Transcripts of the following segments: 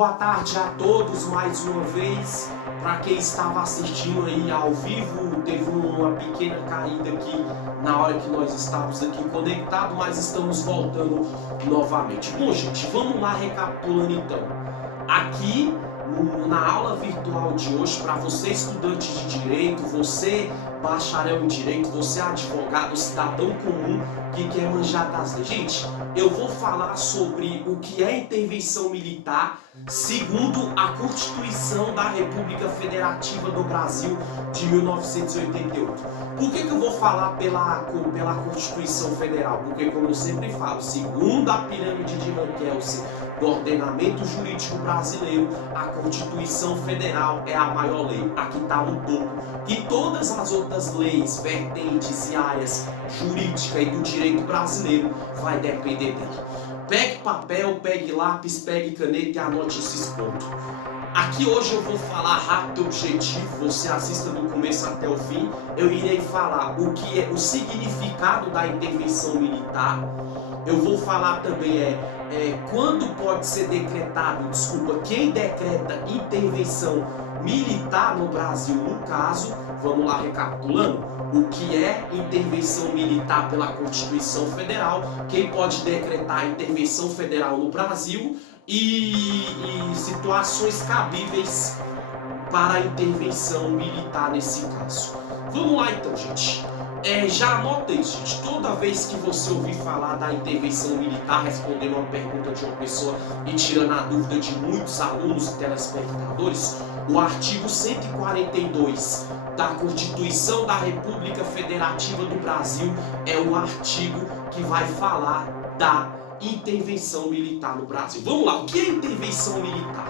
boa tarde a todos mais uma vez. Para quem estava assistindo aí ao vivo, teve uma pequena caída aqui na hora que nós estávamos aqui conectados, mas estamos voltando novamente. Bom, gente, vamos lá recapitulando então. Aqui na aula virtual de hoje, para você estudante de direito, você bacharel em direito, você advogado, cidadão comum que quer manjar das leis. Gente, eu vou falar sobre o que é intervenção militar segundo a Constituição da República Federativa do Brasil de 1988. Por que eu vou falar pela Constituição Federal? Porque, como eu sempre falo, segundo a pirâmide de Van Kelsey do ordenamento jurídico brasileiro, a Constituição Federal é a maior lei, a que está no topo. E todas as outras leis, vertentes e áreas jurídicas e do direito brasileiro vai depender dela. Pegue papel, pegue lápis, pegue caneta e anote esses pontos. Aqui hoje eu vou falar rápido e objetivo, você assista do começo até o fim. Eu irei falar o que é o significado da intervenção militar. Eu vou falar também quando pode ser decretado, quem decreta intervenção militar no Brasil no caso. Vamos lá recapitulando. O que é intervenção militar pela Constituição Federal, quem pode decretar intervenção federal no Brasil e situações cabíveis para a intervenção militar nesse caso. Vamos lá então, gente. Já anota isso, gente. Toda vez que você ouvir falar da intervenção militar, respondendo uma pergunta de uma pessoa e tirando a dúvida de muitos alunos e telespectadores, o artigo 142 da Constituição da República Federativa do Brasil é o artigo que vai falar da intervenção militar no Brasil. Vamos lá, o que é intervenção militar?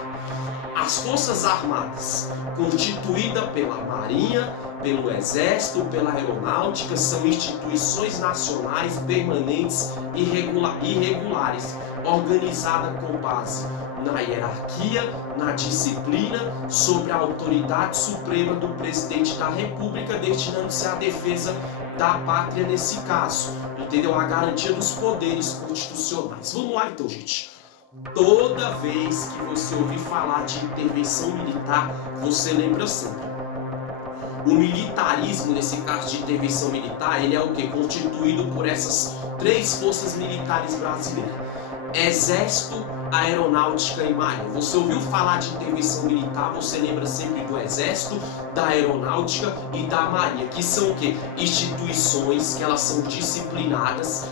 As Forças Armadas, constituídas pela Marinha, pelo Exército, pela Aeronáutica, são instituições nacionais permanentes e irregulares, organizadas com base na hierarquia, na disciplina, sobre a autoridade suprema do Presidente da República, destinando-se à defesa da pátria nesse caso, entendeu? A garantia dos poderes constitucionais. Vamos lá então, gente. Toda vez que você ouvir falar de intervenção militar, você lembra sempre. O militarismo, nesse caso de intervenção militar, ele é o que? Constituído por essas três forças militares brasileiras: Exército, Aeronáutica e Marinha. Você ouviu falar de intervenção militar, você lembra sempre do Exército, da Aeronáutica e da Marinha, que são o quê? Instituições que elas são disciplinadas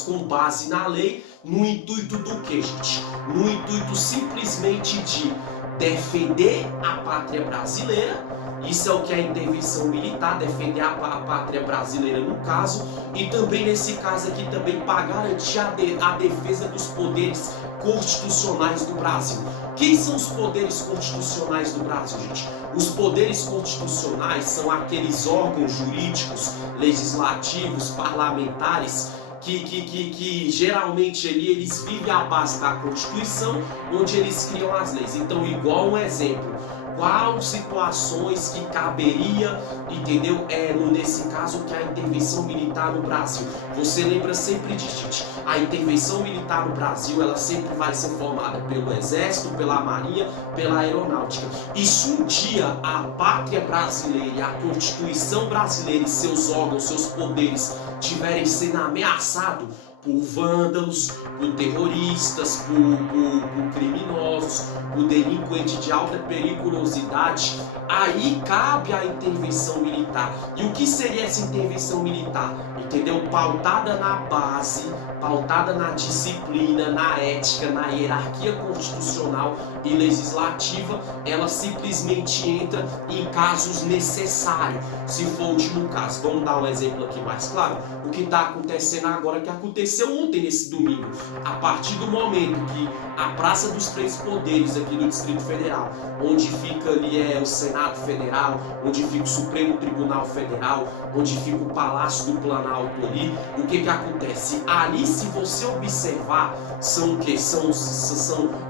com base na lei, no intuito do quê, gente? No intuito simplesmente de defender a pátria brasileira. Isso é o que é a intervenção militar, defender a pátria brasileira no caso, e também nesse caso aqui também para garantir a defesa dos poderes constitucionais do Brasil. Quem são os poderes constitucionais do Brasil, gente? Os poderes constitucionais são aqueles órgãos jurídicos, legislativos, parlamentares, que geralmente eles vivem à base da Constituição, onde eles criam as leis. Então, igual um exemplo, quais situações que caberia, entendeu? Nesse caso, que é a intervenção militar no Brasil. Você lembra sempre disso, gente. A intervenção militar no Brasil, ela sempre vai ser formada pelo Exército, pela Marinha, pela Aeronáutica. E se um dia a pátria brasileira e a Constituição brasileira e seus órgãos, seus poderes tiverem sendo ameaçados por vândalos, por terroristas, por criminosos, por delinquentes de alta periculosidade, aí cabe a intervenção militar. E o que seria essa intervenção militar? Entendeu? Pautada na base, pautada na disciplina, na ética, na hierarquia constitucional e legislativa. Ela simplesmente entra em casos necessários, se for o último caso. Vamos dar um exemplo aqui mais claro. O que está acontecendo agora, que aconteceu ontem, nesse domingo, a partir do momento que a Praça dos Três Poderes aqui aqui do Distrito Federal, onde fica ali o Senado Federal, onde fica o Supremo Tribunal Federal, onde fica o Palácio do Planalto ali. O que acontece? Ali, se você observar, são o quê? São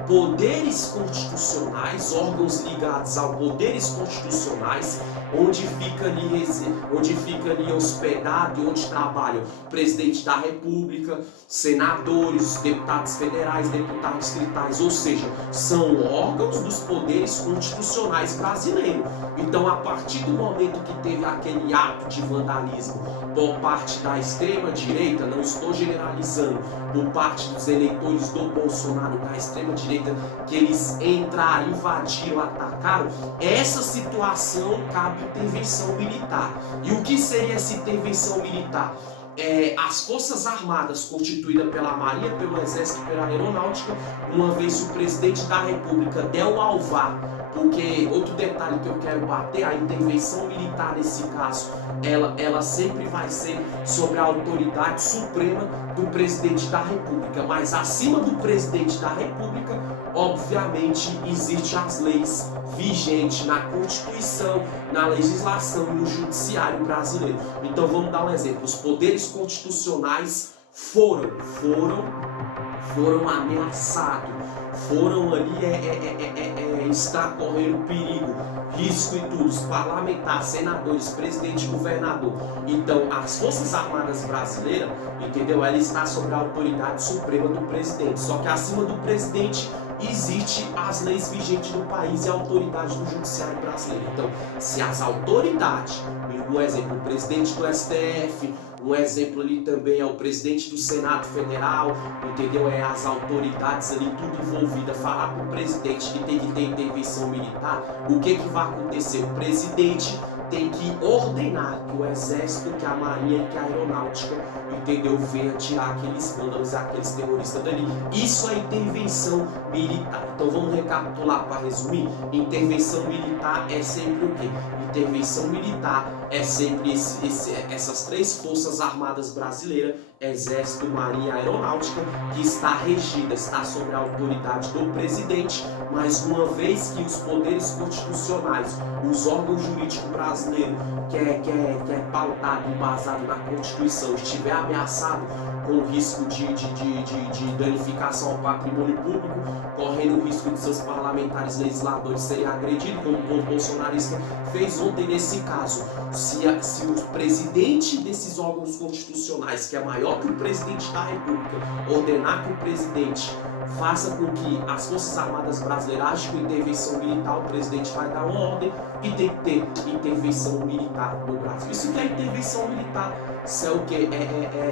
poderes constitucionais, órgãos ligados aos poderes constitucionais, onde fica ali hospedado e onde trabalham o presidente da República, senadores, deputados federais, deputados distritais, ou seja, são órgãos dos poderes constitucionais brasileiros. Então, a partir do momento que teve aquele ato de vandalismo por parte da extrema-direita, não estou generalizando, por parte dos eleitores do Bolsonaro da extrema-direita, que eles entraram, invadiram, atacaram, essa situação cabe intervenção militar. E o que seria essa intervenção militar? As Forças Armadas, constituídas pela Marinha, pelo Exército e pela Aeronáutica, uma vez o presidente da República deu o alvar, porque outro detalhe que eu quero bater, a intervenção militar nesse caso, ela sempre vai ser sobre a autoridade suprema do presidente da República, mas acima do presidente da República, obviamente, existem as leis vigentes na Constituição, na legislação e no judiciário brasileiro. Então vamos dar um exemplo. Os poderes constitucionais foram ameaçados, foram ali está correndo perigo, risco e tudo, os parlamentares, senadores, presidente, governador. Então as Forças Armadas brasileiras, entendeu? Ela está sob a autoridade suprema do presidente, só que acima do presidente existe as leis vigentes do país e a autoridade do judiciário brasileiro. Então, se as autoridades, um exemplo, o presidente do STF, um exemplo ali também é o presidente do Senado Federal, entendeu? As autoridades ali, tudo envolvida, falar para o presidente que tem que ter intervenção militar, o que vai acontecer? O presidente tem que ordenar que o Exército, que a Marinha e que a Aeronáutica, entendeu? Venha tirar aqueles vândalos, aqueles terroristas dali. Isso é intervenção militar. Então vamos recapitular para resumir. Intervenção militar é sempre o quê? Intervenção militar é sempre essas três forças armadas brasileiras, Exército, Marinha e Aeronáutica, que está regida, está sob a autoridade do presidente, mas uma vez que os poderes constitucionais, os órgãos jurídicos brasileiros, que é pautado e embasado na Constituição, estiver ameaçado com o risco de danificação ao patrimônio público, correndo o risco de seus parlamentares legisladores serem agredidos, como o bolsonarista fez ontem nesse caso. Se o presidente desses órgãos constitucionais, que é maior que o presidente da República, ordenar que o presidente faça com que as Forças Armadas brasileiras agem com intervenção militar, o presidente vai dar uma ordem e tem que ter intervenção militar no Brasil. Isso que é intervenção militar, isso é o que?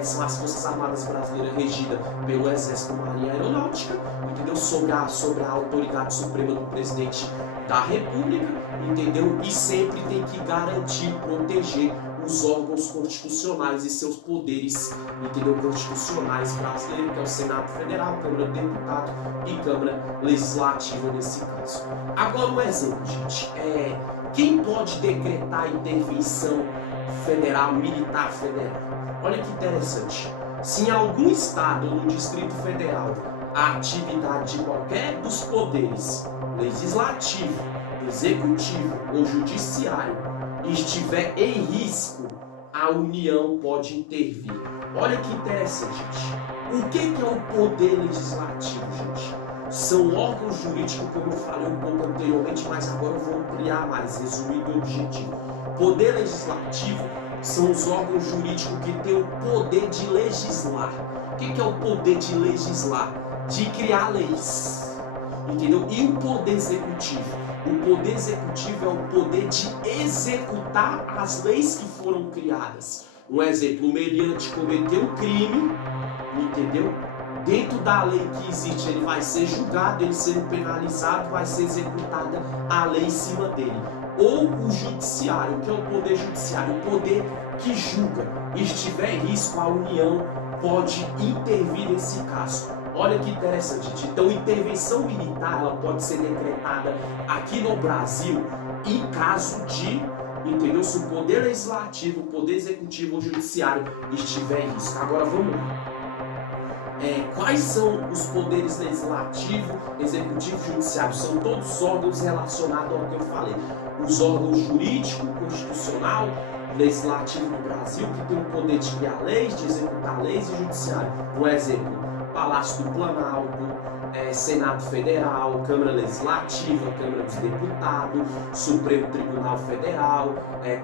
São as Forças Armadas brasileiras regidas pelo Exército, Marinha e Aeronáutica, entendeu? Sobre a autoridade suprema do presidente da República, entendeu? E sempre tem que garantir, proteger os órgãos constitucionais e seus poderes, entendeu? Constitucionais brasileiros, que é o Senado Federal, Câmara de Deputados e Câmara Legislativa nesse caso. Agora um exemplo, gente. Quem pode decretar a intervenção federal, militar federal? Olha que interessante. Se em algum estado ou no Distrito Federal a atividade de qualquer dos poderes, legislativo, executivo ou judiciário, estiver em risco, a União pode intervir. Olha que interessante, gente. O que é o poder legislativo, gente? São órgãos jurídicos, como eu falei um pouco anteriormente, mas agora eu vou ampliar mais, resumindo o objetivo. Poder legislativo são os órgãos jurídicos que têm o poder de legislar. O que é o poder de legislar? De criar leis, entendeu? E o poder executivo? O poder executivo é o poder de executar as leis que foram criadas. Um exemplo, o meliante cometeu um crime, entendeu? Dentro da lei que existe, ele vai ser julgado, ele sendo penalizado, vai ser executada a lei em cima dele. Ou o judiciário, que é o poder judiciário, o poder que julga. E estiver em risco, a União pode intervir nesse caso. Olha que interessante, então intervenção militar ela pode ser decretada aqui no Brasil em caso de, entendeu? Se o poder legislativo, o poder executivo ou judiciário estiver em risco. Agora vamos lá. Quais são os poderes legislativo, executivo e judiciário? São todos os órgãos relacionados ao que eu falei. Os órgãos jurídico, constitucional, legislativo do Brasil, que tem o poder de criar leis, de executar leis, e judiciário. Um exemplo, Palácio do Planalto, Senado Federal, Câmara Legislativa, Câmara dos Deputados, Supremo Tribunal Federal,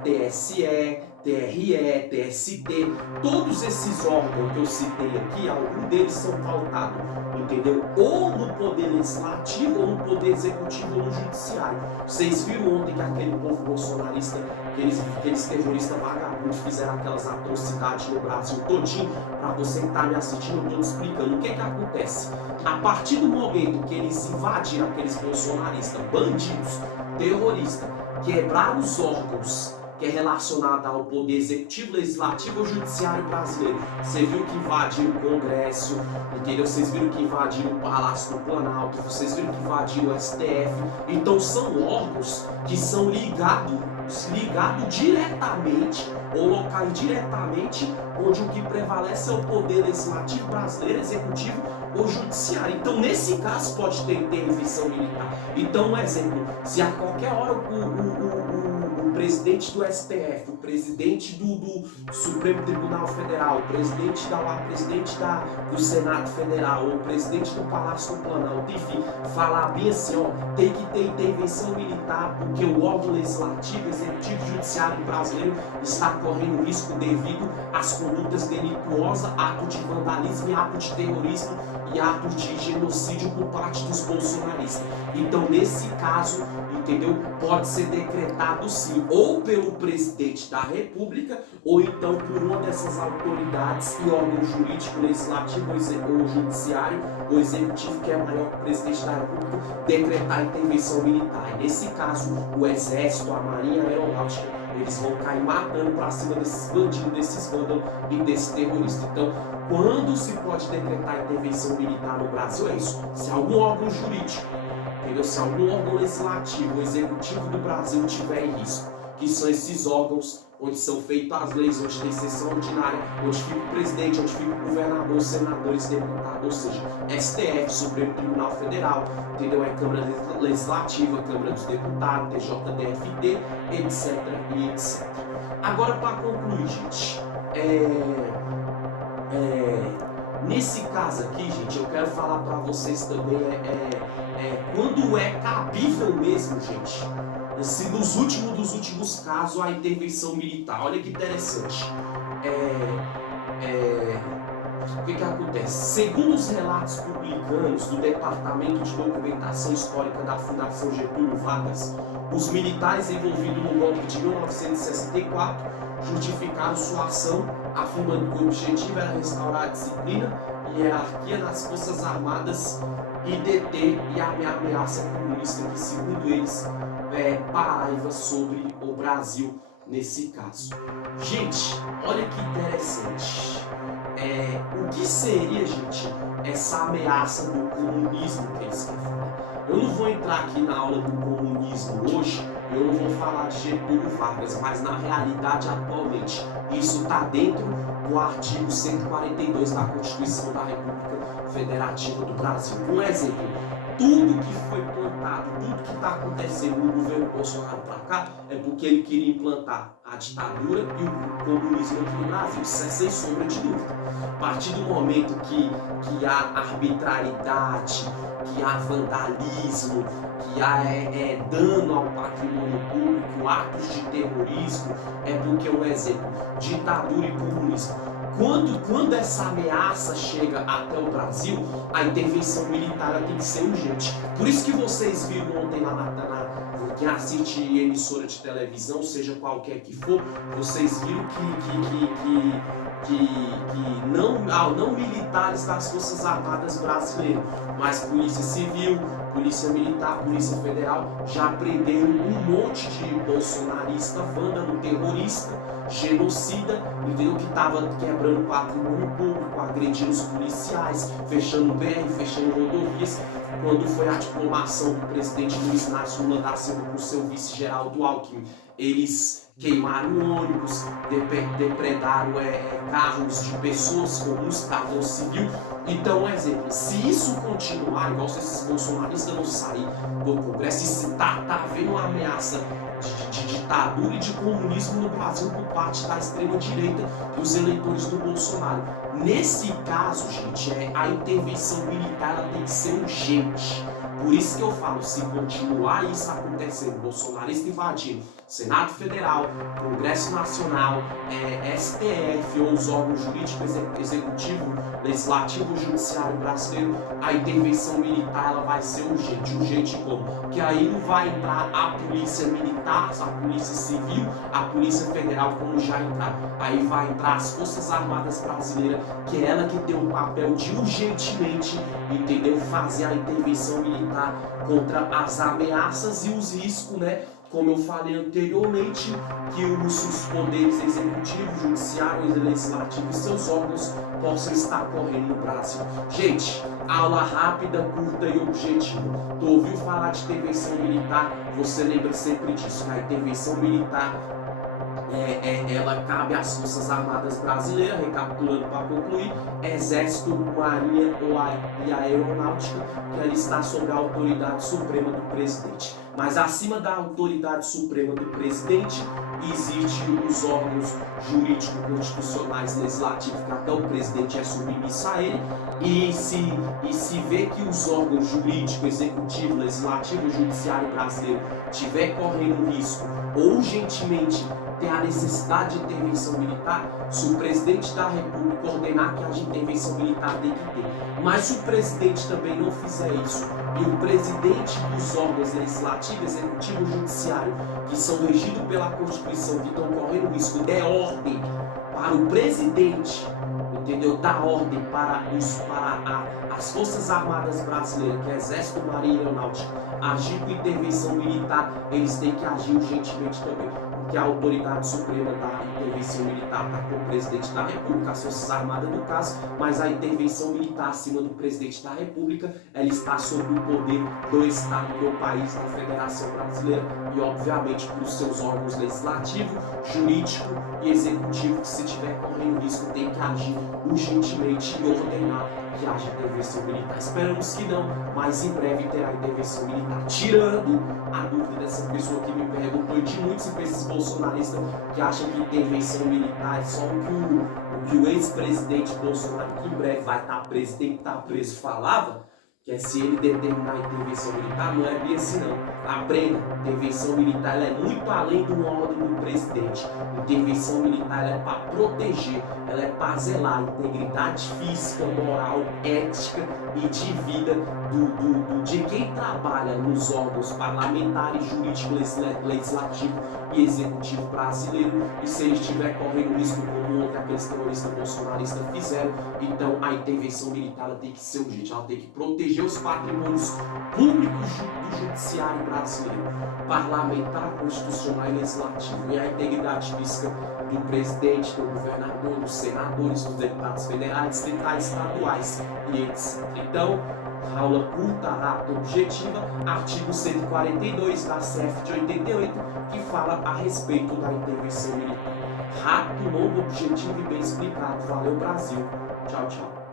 TSE, TRE, TST, todos esses órgãos que eu citei aqui, alguns deles são pautados, entendeu? Ou no poder legislativo, ou no poder executivo, ou no judiciário. Vocês viram ontem que aquele povo bolsonarista, aqueles terroristas vagabundos fizeram aquelas atrocidades no Brasil todinho. Para você que está me assistindo, eu estou explicando o que acontece. A partir do momento que eles invadiram, aqueles bolsonaristas, bandidos, terroristas, quebraram os órgãos que é relacionado ao poder executivo, legislativo ou judiciário brasileiro. Você viu que invadiram o Congresso, entendeu? Vocês viram que invadiram o Palácio do Planalto, vocês viram que invadiram o STF. Então são órgãos que são ligados diretamente ou locais diretamente, onde o que prevalece é o poder legislativo brasileiro, executivo ou judiciário. Então nesse caso pode ter intervenção militar. Então um exemplo, se a qualquer hora o presidente do STF, o presidente do Supremo Tribunal Federal, o presidente do Senado Federal, ou o presidente do Palácio do Planalto, enfim, falar bem assim, ó, tem que ter intervenção militar porque o órgão legislativo, executivo e judiciário brasileiro está correndo risco devido às condutas delituosas, atos de vandalismo e atos de terrorismo e atos de genocídio por parte dos bolsonaristas. Então, nesse caso, entendeu? Pode ser decretado sim, ou pelo presidente da República, ou então por uma dessas autoridades e órgão jurídico, legislativo ou judiciário, ou executivo, que é maior que o presidente da República, decretar intervenção militar. E nesse caso, o Exército, a Marinha, a Aeronáutica, eles vão cair matando para cima desses bandidos, desses vândalos e desses terroristas. Então, quando se pode decretar intervenção militar no Brasil, é isso. Se algum órgão jurídico, entendeu? Se algum órgão legislativo ou executivo do Brasil tiver em risco, que são esses órgãos onde são feitas as leis, onde tem sessão ordinária, onde fica o presidente, onde fica o governador, senadores, deputados, ou seja, STF, Supremo Tribunal Federal, entendeu? É Câmara Legislativa, Câmara dos Deputados, TJDFT, etc. e etc. Agora, para concluir, gente, nesse caso aqui, gente, eu quero falar para vocês também quando é cabível mesmo, gente, se nos últimos casos a intervenção militar. Olha que interessante. O que acontece? Segundo os relatos publicanos do Departamento de Documentação Histórica da Fundação Getúlio Vargas, os militares envolvidos no golpe de 1964 justificaram sua ação, afirmando que o objetivo era restaurar a disciplina e hierarquia nas Forças Armadas e deter a ameaça comunista que, segundo eles, pairava sobre o Brasil nesse caso. Gente, olha que interessante. O que seria, gente, essa ameaça do comunismo que eles querem falar? Eu não vou entrar aqui na aula do comunismo hoje, eu não vou falar de Getúlio Vargas, mas na realidade atualmente isso está dentro do artigo 142 da Constituição da República Federativa do Brasil. Um exemplo, tudo que foi plantado, tudo que está acontecendo no governo Bolsonaro para cá é porque ele queria implantar a ditadura e o comunismo aqui no Brasil. Isso é sem sombra de dúvida. A partir do momento que há arbitrariedade, que há vandalismo, que há dano ao patrimônio público, atos de terrorismo, é porque, um exemplo, ditadura e comunismo. Quando essa ameaça chega até o Brasil, a intervenção militar tem que ser urgente. Por isso que vocês viram ontem quem assiste emissora de televisão, seja qualquer que for, vocês viram que não militares das Forças Armadas brasileiras, mas Polícia Civil, Polícia Militar, Polícia Federal já prenderam um monte de bolsonarista, vândalo, terrorista, genocida, entendeu? Que estava quebrando patrimônio público, agredindo os policiais, fechando BR, fechando rodovias. Quando foi a diplomação do presidente Luiz Inácio Lula da Silva com o seu vice Geraldo Alckmin eles queimaram ônibus, depredaram carros de pessoas comuns, carro civil. Então, exemplo, se isso continuar, igual se esses bolsonaristas não saírem do Congresso, e se tá havendo uma ameaça de ditadura e de comunismo no Brasil por parte da extrema-direita dos eleitores do Bolsonaro. Nesse caso, gente, a intervenção militar ela tem que ser urgente. Por isso que eu falo, se continuar isso acontecendo, bolsonarista invadindo Senado Federal, Congresso Nacional, STF ou os órgãos jurídicos, executivo, legislativo, judiciário brasileiro, a intervenção militar ela vai ser urgente. Urgente como? Que aí não vai entrar a polícia militar, a polícia civil, a polícia federal como já entrar. Aí vai entrar as Forças Armadas Brasileiras, que é ela que tem o papel de urgentemente, entendeu? Fazer a intervenção militar contra as ameaças e os riscos, né? Como eu falei anteriormente, que os poderes executivo, judiciário e legislativo e seus órgãos possam estar correndo no Brasil. Gente, aula rápida, curta e objetiva. Tu ouviu falar de intervenção militar? Você lembra sempre disso, né? A intervenção militar ela cabe às Forças Armadas Brasileiras, recapitulando para concluir, Exército, Marinha e Aeronáutica, que ela está sob a autoridade suprema do presidente. Mas acima da autoridade suprema do presidente, existem os órgãos jurídicos, constitucionais, legislativos, que até o presidente é submisso a ele, e se vê que os órgãos jurídicos, executivo, legislativo, judiciário brasileiro estiver correndo risco, ou urgentemente tem a necessidade de intervenção militar, se o presidente da República ordenar que haja intervenção militar, tem que ter. Mas se o presidente também não fizer isso, e o presidente dos órgãos legislativo, executivo, judiciário, que são regidos pela Constituição, que estão correndo risco, der ordem para o presidente, entendeu? Dar ordem para as Forças Armadas Brasileiras, que é Exército, Marinha e Aeronáutica, agir com intervenção militar, eles têm que agir urgentemente também. Porque a autoridade suprema da intervenção militar está com o presidente da República, as Forças Armadas no caso, mas a intervenção militar acima do presidente da República, ela está sob o poder do Estado, do país, da Federação Brasileira e, obviamente, para os seus órgãos legislativo, jurídico e executivo, que se tiver correndo risco tem que agir urgentemente e ordenar que haja intervenção militar. Esperamos que não, mas em breve terá intervenção militar. Tirando a dúvida dessa pessoa que me perguntou e de muitos desses bolsonaristas que acham que intervenção militar é só o que o ex-presidente Bolsonaro, que em breve vai estar preso, tem que estar preso, falava, que é se ele determinar a intervenção militar, não é bem assim não. Aprenda, intervenção militar ela é muito além de uma ordem do presidente. Intervenção militar ela é para proteger, ela é para zelar a integridade física, moral, ética e de vida de quem trabalha nos órgãos parlamentares, jurídico, legislativo e executivo brasileiro. E se ele estiver correndo risco como aqueles terroristas bolsonaristas fizeram, então a intervenção militar ela tem que ser urgente, ela tem que proteger os patrimônios públicos do judiciário brasileiro, parlamentar, constitucional e legislativo, e a integridade física do presidente, do governador, dos senadores, dos deputados federais, distritais, estaduais e etc. Então, aula curta, rápida, objetiva, artigo 142 da CF de 88, que fala a respeito da intervenção militar. Rápido, longo, objetivo e bem explicado. Valeu, Brasil. Tchau, tchau.